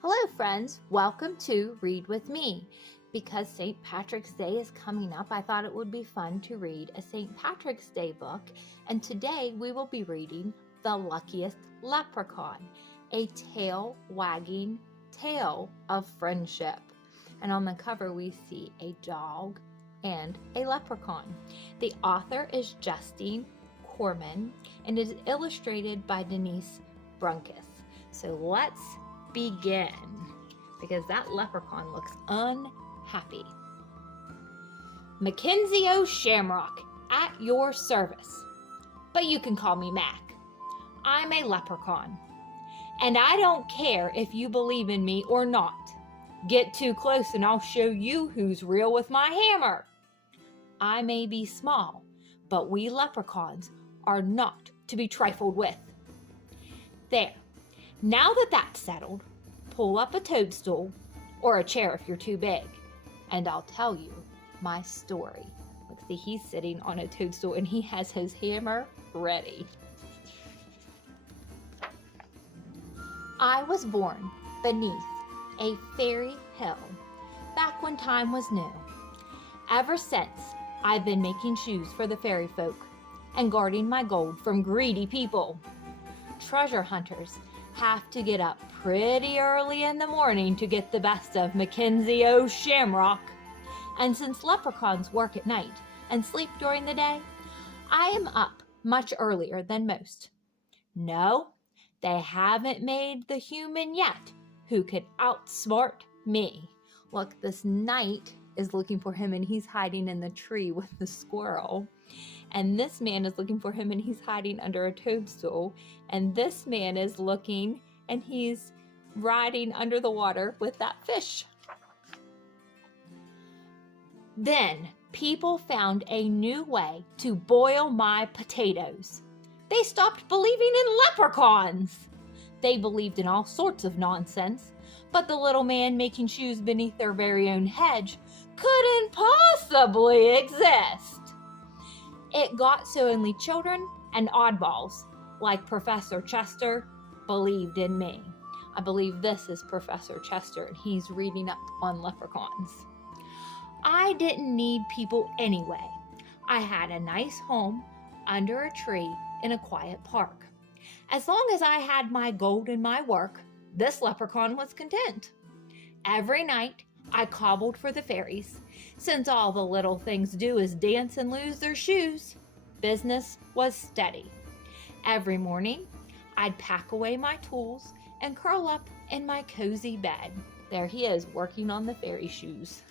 Hello friends, welcome to Read With Me. Because St. Patrick's Day is coming up, I thought it would be fun to read a St. Patrick's Day book, and today we will be reading The Luckiest Leprechaun, a tail-wagging tale of friendship. And on the cover we see a dog and a leprechaun. The author is Justine Korman and it is illustrated by Denise Brunkus. So let's begin, because that leprechaun looks unhappy. Mackenzie O'Shamrock, at your service. But you can call me Mac. I'm a leprechaun, and I don't care if you believe in me or not. Get too close and I'll show you who's real with my hammer. I may be small, but we leprechauns are not to be trifled with. There. Now that that's settled, pull up a toadstool or a chair if you're too big, and I'll tell you my story. Look, see, he's sitting on a toadstool and he has his hammer ready. I was born beneath a fairy hill back when time was new. Ever since, I've been making shoes for the fairy folk and guarding my gold from greedy people. Treasure hunters have to get up pretty early in the morning to get the best of Mackenzie O'Shamrock. And since leprechauns work at night and sleep during the day, I am up much earlier than most. No, they haven't made the human yet who could outsmart me. Look, this knight is looking for him and he's hiding in the tree with the squirrel. And this man is looking for him and he's hiding under a toadstool. And this man is looking and he's riding under the water with that fish. Then people found a new way to boil my potatoes. They stopped believing in leprechauns. They believed in all sorts of nonsense, but the little man making shoes beneath their very own hedge couldn't possibly exist. It got so only children and oddballs, like Professor Chester, believed in me. I believe this is Professor Chester, and he's reading up on leprechauns. I didn't need people anyway. I had a nice home under a tree in a quiet park. As long as I had my gold and my work, this leprechaun was content. Every night, I cobbled for the fairies. Since all the little things do is dance and lose their shoes, business was steady. Every morning, I'd pack away my tools and curl up in my cozy bed. There he is, working on the fairy shoes.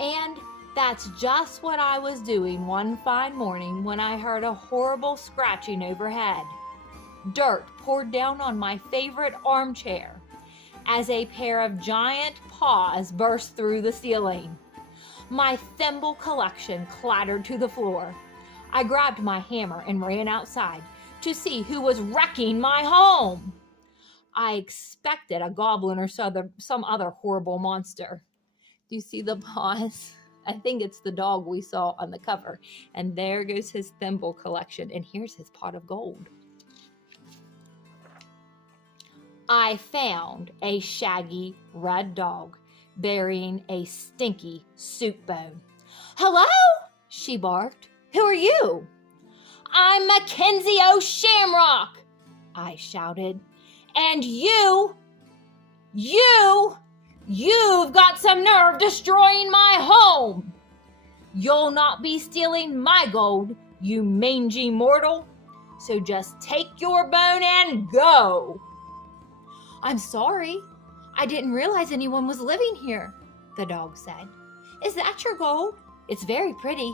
And that's just what I was doing one fine morning when I heard a horrible scratching overhead. Dirt poured down on my favorite armchair as a pair of giant paws burst through the ceiling. My thimble collection clattered to the floor. I grabbed my hammer and ran outside to see who was wrecking my home. I expected a goblin or some other horrible monster. Do you see the paws? I think it's the dog we saw on the cover. And there goes his thimble collection, and here's his pot of gold. I found a shaggy red dog burying a stinky soup bone. "Hello?" she barked. "Who are you?" "I'm Mackenzie O'Shamrock," I shouted. "And you've got some nerve destroying my home. You'll not be stealing my gold, you mangy mortal. So just take your bone and go." "I'm sorry. I didn't realize anyone was living here," the dog said. "Is that your gold? It's very pretty."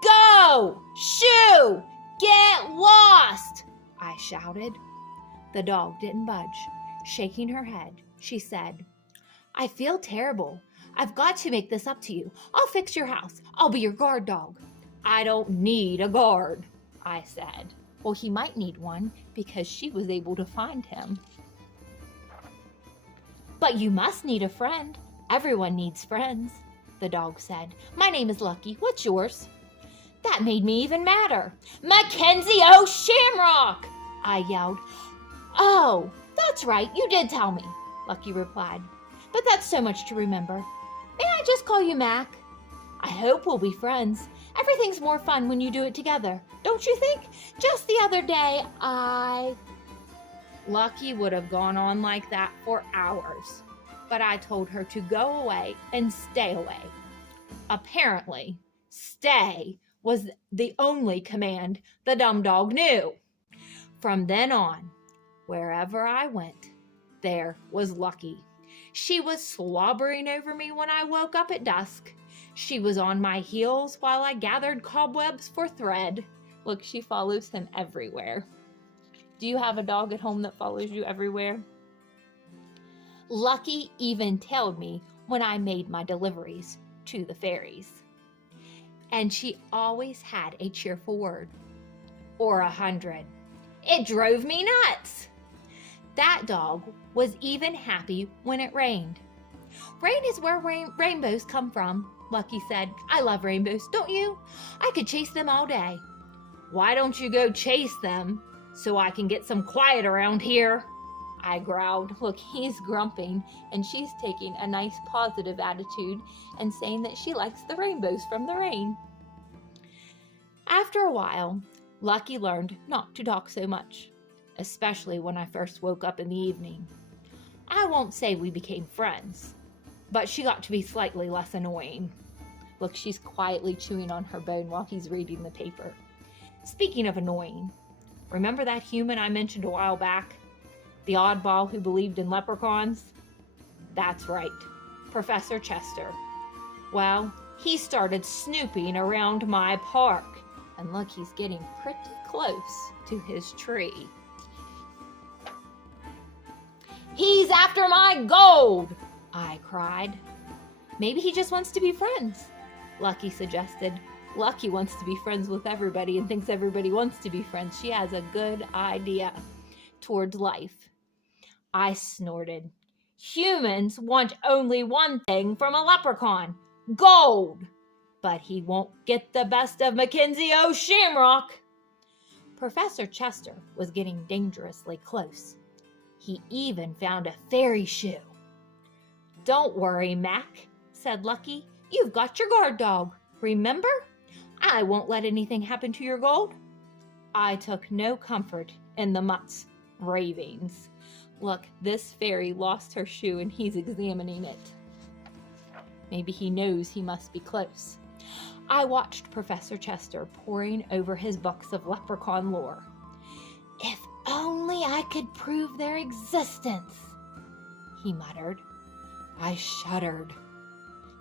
"Go! Shoo! Get lost!" I shouted. The dog didn't budge. Shaking her head, she said, "I feel terrible. I've got to make this up to you. I'll fix your house. I'll be your guard dog." "I don't need a guard," I said. Well, he might need one because she was able to find him. "But you must need a friend. Everyone needs friends," the dog said. "My name is Lucky. What's yours?" That made me even madder. "Mackenzie O'Shamrock!" I yelled. Oh, that's right, you did tell me, Lucky replied. But that's so much to remember. May I just call you Mac? I hope we'll be friends. Everything's more fun when you do it together, don't you think? Just the other day, Lucky would have gone on like that for hours, but I told her to go away and stay away. Apparently, stay was the only command the dumb dog knew. From then on, wherever I went, there was Lucky. She was slobbering over me when I woke up at dusk. She was on my heels while I gathered cobwebs for thread. Look, she follows him everywhere. Do you have a dog at home that follows you everywhere? Lucky even tailed me when I made my deliveries to the fairies. And she always had a cheerful word, or 100. It drove me nuts. That dog was even happy when it rained. Rain is where rainbows come from, Lucky said. I love rainbows, don't you? I could chase them all day. Why don't you go chase them so I can get some quiet around here? I growled. Look, he's grumping, and she's taking a nice positive attitude and saying that she likes the rainbows from the rain. After a while, Lucky learned not to talk so much, especially when I first woke up in the evening. I won't say we became friends, but she got to be slightly less annoying. Look, she's quietly chewing on her bone while he's reading the paper. Speaking of annoying, remember that human I mentioned a while back? The oddball who believed in leprechauns? That's right, Professor Chester. Well, he started snooping around my park. And look, he's getting pretty close to his tree. He's after my gold, I cried. Maybe he just wants to be friends, Lucky suggested. Lucky wants to be friends with everybody and thinks everybody wants to be friends. She has a good idea towards life. I snorted. Humans want only one thing from a leprechaun, gold. But he won't get the best of Mackenzie O'Shamrock. Professor Chester was getting dangerously close. He even found a fairy shoe. Don't worry, Mac, said Lucky. You've got your guard dog, remember? I won't let anything happen to your gold. I took no comfort in the mutt's ravings. Look, this fairy lost her shoe and he's examining it. Maybe he knows he must be close. I watched Professor Chester poring over his books of leprechaun lore. If only I could prove their existence, he muttered. I shuddered.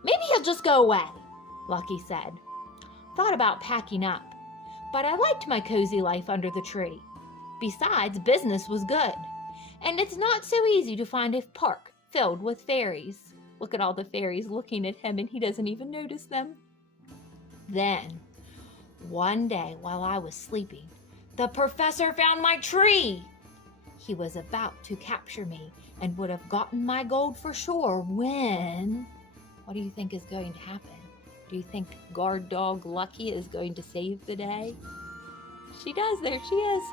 Maybe he'll just go away, Lucky said. Thought about packing up, but I liked my cozy life under the tree. Besides, business was good, and it's not so easy to find a park filled with fairies. Look at all the fairies looking at him, and he doesn't even notice them. Then, one day while I was sleeping, the professor found my tree. He was about to capture me and would have gotten my gold for sure when... What do you think is going to happen? Do you think guard dog Lucky is going to save the day? She does, there she is.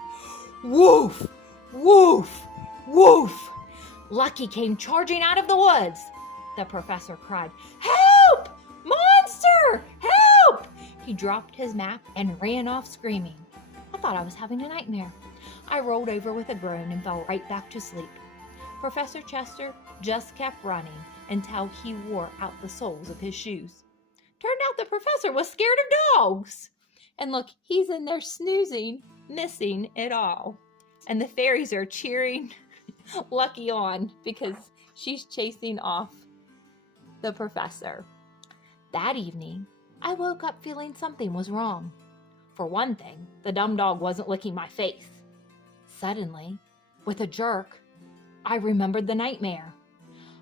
Woof! Woof! Woof! Lucky came charging out of the woods. The professor cried, Help! Monster! Help! He dropped his map and ran off screaming. I thought I was having a nightmare. I rolled over with a groan and fell right back to sleep. Professor Chester just kept running until he wore out the soles of his shoes. Turned out the professor was scared of dogs. And look, he's in there snoozing, missing it all. And the fairies are cheering Lucky on because she's chasing off the professor. That evening, I woke up feeling something was wrong. For one thing, the dumb dog wasn't licking my face. Suddenly, with a jerk, I remembered the nightmare.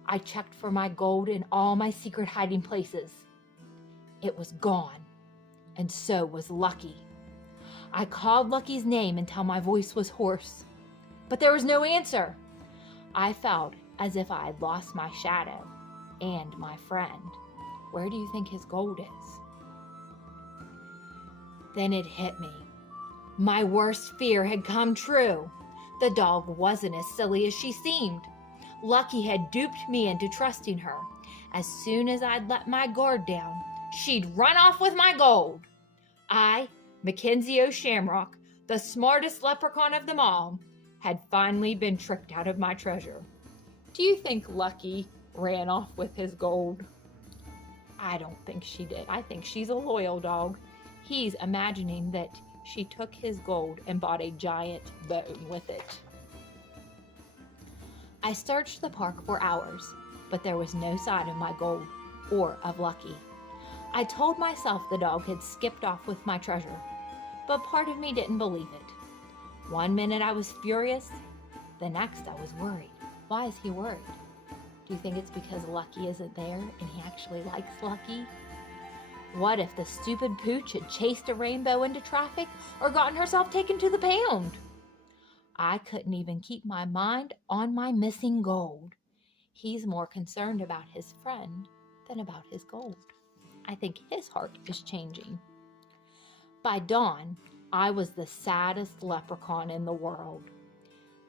I checked for my gold in all my secret hiding places. It was gone, and so was Lucky. I called Lucky's name until my voice was hoarse, but there was no answer. I felt as if I had lost my shadow and my friend. Where do you think his gold is? Then it hit me. My worst fear had come true. The dog wasn't as silly as she seemed. Lucky had duped me into trusting her. As soon as I'd let my guard down, she'd run off with my gold. I, Mackenzie O'Shamrock, the smartest leprechaun of them all, had finally been tricked out of my treasure. Do you think Lucky ran off with his gold? I don't think she did. I think she's a loyal dog. He's imagining that she took his gold and bought a giant bone with it. I searched the park for hours, but there was no sign of my gold or of Lucky. I told myself the dog had skipped off with my treasure, but part of me didn't believe it. One minute I was furious, the next I was worried. Why is he worried? Do you think it's because Lucky isn't there and he actually likes Lucky? What if the stupid pooch had chased a rainbow into traffic or gotten herself taken to the pound? I couldn't even keep my mind on my missing gold. He's more concerned about his friend than about his gold. I think his heart is changing. By dawn, I was the saddest leprechaun in the world.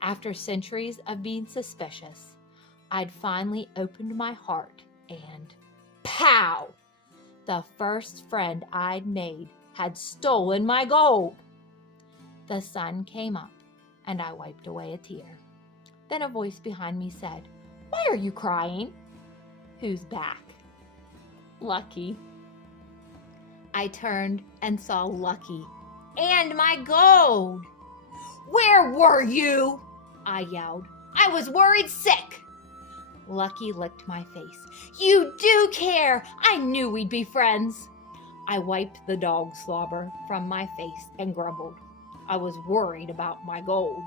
After centuries of being suspicious, I'd finally opened my heart and pow! The first friend I'd made had stolen my gold. The sun came up and I wiped away a tear. Then a voice behind me said, "Why are you crying?" Who's back? Lucky. I turned and saw Lucky and my gold. "Where were you?" I yelled. "I was worried sick." Lucky licked my face. "You do care! I knew we'd be friends." I wiped the dog slobber from my face and grumbled. I was worried about my gold.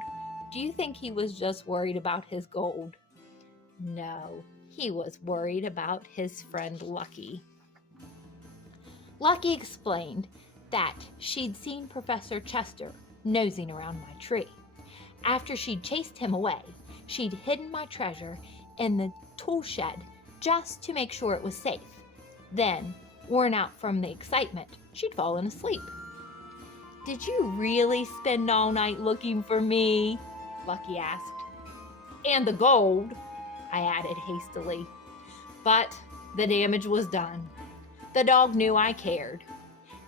Do you think he was just worried about his gold? No, he was worried about his friend Lucky. Lucky explained that she'd seen Professor Chester nosing around my tree. After she'd chased him away, she'd hidden my treasure in the tool shed just to make sure it was safe. Then, worn out from the excitement, she'd fallen asleep. "Did you really spend all night looking for me?" Lucky asked. "And the gold," I added hastily. But the damage was done. The dog knew I cared,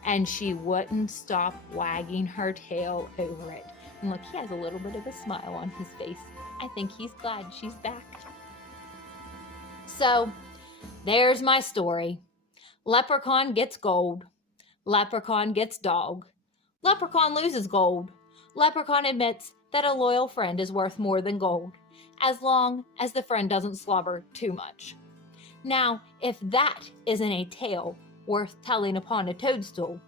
and she wouldn't stop wagging her tail over it. And look, he has a little bit of a smile on his face. I think he's glad she's back. So, there's my story. Leprechaun gets gold. Leprechaun gets dog. Leprechaun loses gold. Leprechaun admits that a loyal friend is worth more than gold, as long as the friend doesn't slobber too much. Now, if that isn't a tale worth telling upon a toadstool,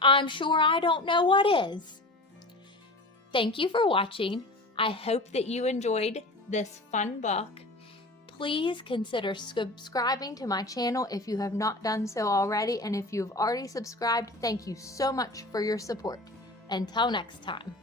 I'm sure I don't know what is. Thank you for watching. I hope that you enjoyed this fun book. Please consider subscribing to my channel if you have not done so already. And if you've already subscribed, thank you so much for your support. Until next time.